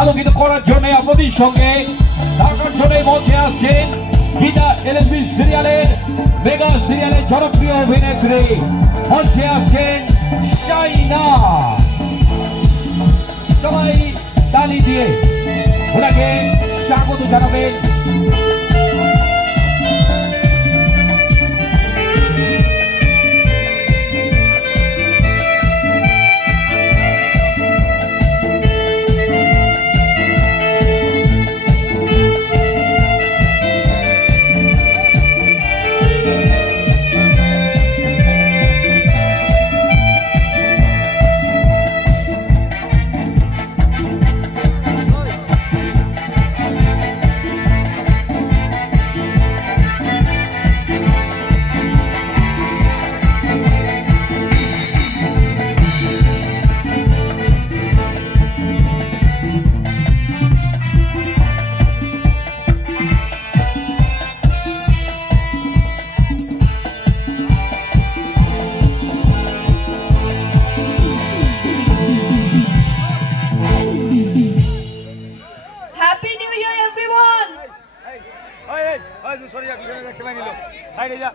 আলোকিত করার জন্য আপনাদের সঙ্গে থাকার জন্য মঞ্চে আসছেন গীতা এলএসবি সিরিয়ালের মেগা সিরিয়ালের জনপ্রিয় অভিনেত্রী, মঞ্চে আসছেন শাইনা। সবাই তালি দিয়ে ওনাকে স্বাগত জানাবেন।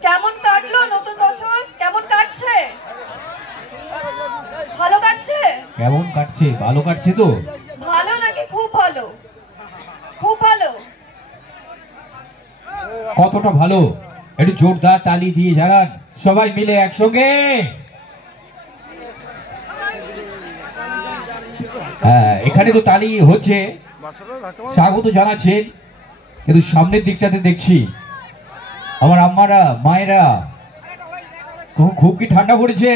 কেমন কাটলো নতুন বছর? কেমন কাটছে? ভালো কাটছে? কেমন কাটছে? ভালো কাটছে তো? ভালো নাকি খুব ভালো? খুব ভালো। কতটা ভালো একটু জোরদার তালি দিয়ে জানান সবাই মিলে একসঙ্গে। হ্যাঁ, এখানে তো তালি হচ্ছে, স্বাগত জানাচ্ছেন, কিন্তু সামনের দিকটাতে দেখছি আমার আম্মারা মায়েরা খুব কি ঠান্ডা পড়েছে?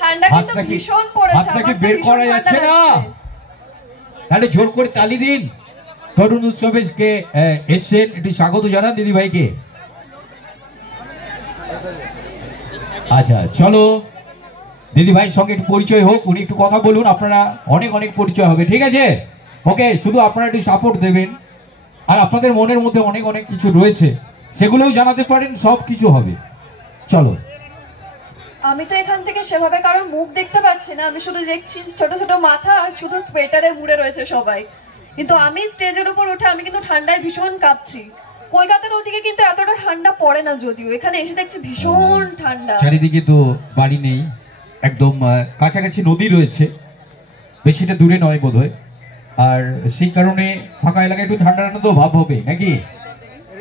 ঠান্ডা কিন্তু ভীষণ পড়েছে, হাতটাকে বের করা যাচ্ছে না। তাহলে জোর করে তালি দিন। তরুণ উৎসবে এসছেন, একটু স্বাগত জানান দিদি ভাইকে। আচ্ছা চলো দিদি ভাইয়ের সঙ্গে একটু পরিচয় হোক, উনি একটু কথা বলুন, আপনারা অনেক অনেক পরিচয় হবে, ঠিক আছে? ওকে, শুধু আপনারা একটু সাপোর্ট দেবেন, আর আপনাদের মনের মধ্যে অনেক অনেক কিছু রয়েছে সেগুলোও জানাতে পারেন, সব কিছু হবে। চলো। আমি তো এখান থেকে সেভাবে কারোর মুখ দেখতে পাচ্ছি না, আমি শুধু দেখছি ছোট ছোট মাথা আর শুধু সোয়েটারে মুড়ে রয়েছে সবাই। কিন্তু আমি স্টেজের উপর উঠে আমি কিন্তু ঠান্ডায় ভীষণ কাঁপছি। কলকাতার ওদিকে কিন্তু এতটা ঠান্ডা পড়ে না, যদিও এখানে এসে দেখছি ভীষণ ঠান্ডা। চারিদিকে তো বাড়ি নেই, একদম কাছাকাছি নদী রয়েছে, বেশিটা দূরে নয় বোধহয়, আর সেই কারণে ফাঁকা এলাকায় একটু ঠান্ডা ঠান্ডা তো ভাব হবে নাকি?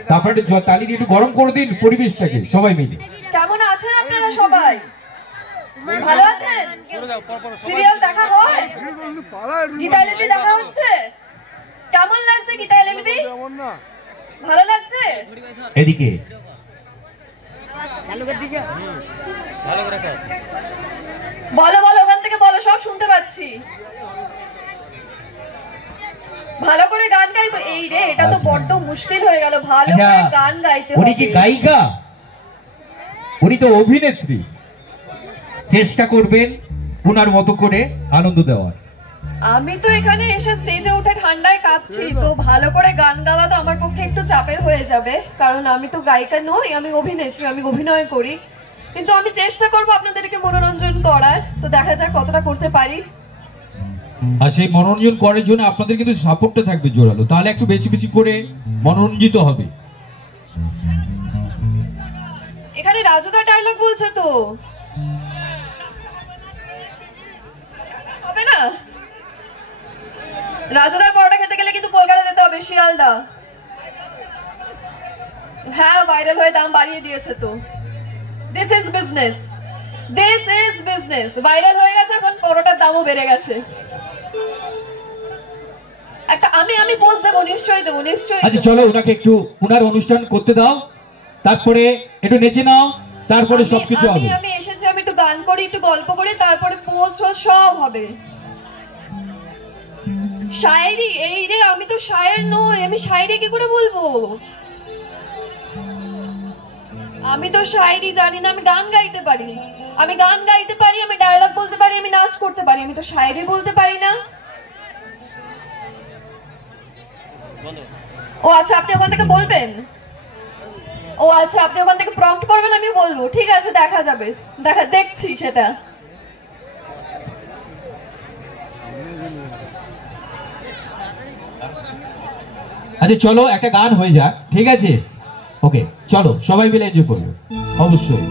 তারপরে তালি দিয়ে একটু গরম করে দিন পরিবেশটাকে সবাই মিলে। কেমন আছেন আপনারা সবাই? ভালো আছেন? সিরিয়াল দেখা হয়? গীতা এলএলবি দেখা হচ্ছে? কেমন লাগছে গীতা এলএলবি? ভালো লাগছে? এদিকে বলো বলো, ওখান থেকে বলো, সব শুনতে পাচ্ছি। ভালো করে গান গাইবো? এই রে, এটা তো বড্ড মুশকিল হয়ে গেল, ভালো করে গান গাইতে হবে। উনি কি গায়িকা? উনি তো অভিনেত্রী। চেষ্টা করবেন উনার মতো করে আনন্দ দেওয়ার। আমি তো এখানে এসে স্টেজে উঠে ঠান্ডায় কাঁপছি, তো ভালো করে গান গাওয়া তো আমার পক্ষে একটু চাপের হয়ে যাবে, কারণ আমি তো গায়িকা নই, আমি অভিনেত্রী, আমি অভিনয় করি। কিন্তু আমি চেষ্টা করব আপনাদেরকে মনোরঞ্জন করার, তো দেখা যাক কতটা করতে পারি। আর সেই মনোরঞ্জন করার জন্য আপনাদের কিন্তু সাপোর্টটা থাকবে জোরালো, তাহলে একটু বেশি বেশি করে মনোরঞ্জিত হবে। এখানে রাজুদা ডায়লগ বলছে তো হবে না? রাজুদার পরোটা খেতে গেলে কিন্তু কলকাতা যেতে হবে, শিয়ালদা। হ্যাঁ, ভাইরাল হয়ে দাম বাড়িয়ে দিয়েছে তো। This is business, this is business. Viral হয়ে গেছে, এখন পরোটার দামও বেড়ে গেছে। একটা আমি পোজ দেবো, নিশ্চয়ই দেবো, নিশ্চয়ই। আচ্ছা চলো, ওনাকে একটু ওনার অনুষ্ঠান করতে দাও, তারপরে একটু নেচে নাও, তারপরে সবকিছু হবে। আমি এসেছি, আমি একটু গান করি, একটু গল্প করি, তারপরে পোজ সব হবে। শায়েরি? এই রে, আমি তো শায়ের নই, আমি শায়েরি কি করে বলবো? আমি তো শায়েরি জানি না, আমি গান গাইতে পারি, আমি গান গাইতে পারি, আমি ডায়লগ বলতে পারি, আমি নাচ করতে পারি, আমি তো শায়েরি বলতে পারি না। ও আচ্ছা, আপনি ওখান থেকে বলবেন? ও আচ্ছা, আপনি ওখান থেকে প্রম্পট করবেন, আমি বলবো, ঠিক আছে, দেখা যাবে, দেখছি সেটা। আচ্ছা চলো একটা গান হয়ে যাক, ঠিক আছে? ওকে চলো সবাই মিলে এনজয় করবো অবশ্যই।